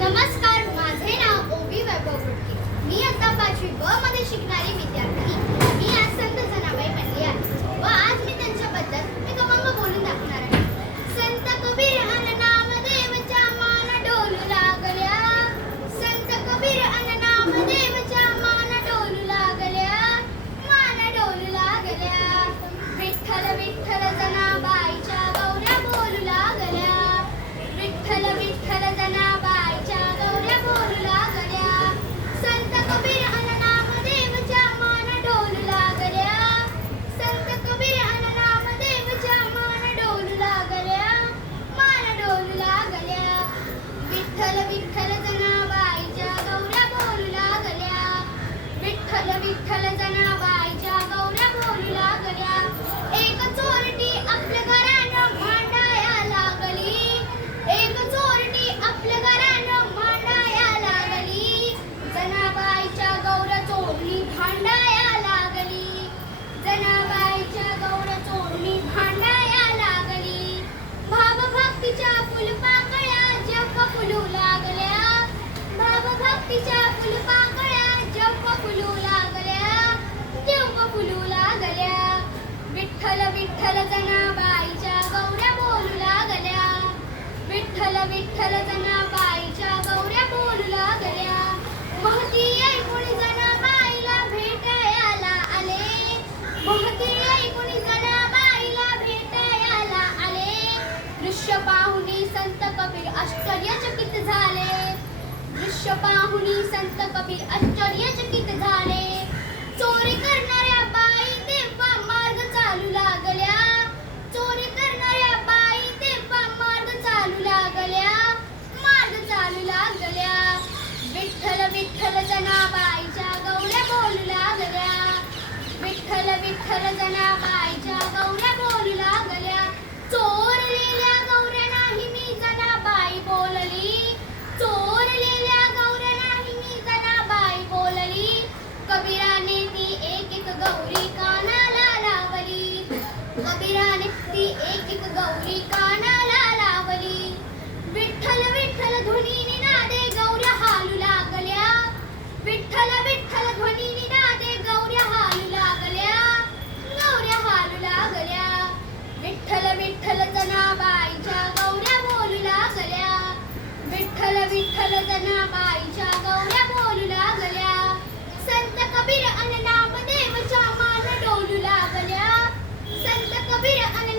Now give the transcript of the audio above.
नमस्कार, माझे नाव ओवी वैभव गुटके. मी आता 5वी ब मध्ये शिकणारी विद्यार्थी. मी आज संत जनाबाई बनली आहे व आज मी त्यांच्याबद्दल एक अभंग बोलून दाखवणार आहे. संत कबीर अन नामदेवच्या मान डोलू लागल्या. संत कबीर अन नामदेवच्या मान डोलू लागल्या. मान डोलू लागल्या. विठ्ठल विठ्ठल जनाबाईच्या गौऱ्या बोलू लागल्या. विठ्ठल विठ्ठल जनाबाईच्या गौऱ्या बोलू लागल्या. संत कबीर अन नामदेवच्या मान डोलू लागल्या. संत कबीर अन नामदेवच्या मान डोलू लागल्या. मान डोलू लागल्या. विठ्ठल विठ्ठल जनाबाईच्या गौऱ्या बोलू लागल्या. विठ्ठल विठ्ठल जनाबाईच्या गौऱ्या बोलू लागल्या. एक चोरटी आपल्या घरानं भांडाया लागली. एक चोरटी आपल्या घरानं भांडाया लागली. जनाबाईच्या गौऱ्या चोरली भांडाया लागली. जनाबाईच्या गौऱ्या चोरली भांडाया लागली. भावभक्तीच्या फुलपाकळ्या जप फुलू लागल्या. भावभक्तीच्या फुलपाकळ्या जप फुलू लागल्या. जप फुलू लागल्या. विठ्ठल विठ्ठल जनाबाईच्या गौऱ्या बोलू लागल्या. विठ्ठल विठ्ठल जनाबाईच्या गौऱ्या बोलू लागल्या. महती ऐकून जनाबाईला भेटायला आले. महती ऐकून जनाबाईला भेटायला आले. दृश्य पाहुनी संत कबीर आश्चर्यचकित झाले. दृश्य पाहुनी संत कबीर आश्चर्यचकित झाले. चोरी करणाऱ्या बाई तेव्हा मार्ग चालू लागल्या. चोरी करणाऱ्या बाई तेव्हा मार्ग चालू लागल्या. मार्ग चालू लागल्या. विठ्ठल विठ्ठल जनाबाईच्या गौऱ्या बोलू लागल्या. विठ्ठल विठ्ठल जनाबाईच्या गौऱ्या बोलू लागल्या. चोरलेल्या गौऱ्या नाही मी जनाबाई बोलली. चोरलेल्या गौऱ्या नाही मी जनाबाई बोलली. कबीराने ती एक एक गौरी कानाला लावली. कबीराने ती एक एक गौरी कानाला लावली. विठ्ठल विठ्ठल ध्वनीने नादे गौऱ्या हालू लागल्या. विठ्ठल विठ्ठल ध्वनीने नादे गौऱ्या हालू लागल्या. गौऱ्या हालू लागल्या. विठ्ठल विठ्ठल जनाबाईच्या गौऱ्या बोलू लागल्या. विठ्ठल विठ्ठल जनाबाईच्या गौऱ्या बोलू लागल्या. संत कबीर अन नामदेवच्या मान डोलू लागल्या. संत कबीर अन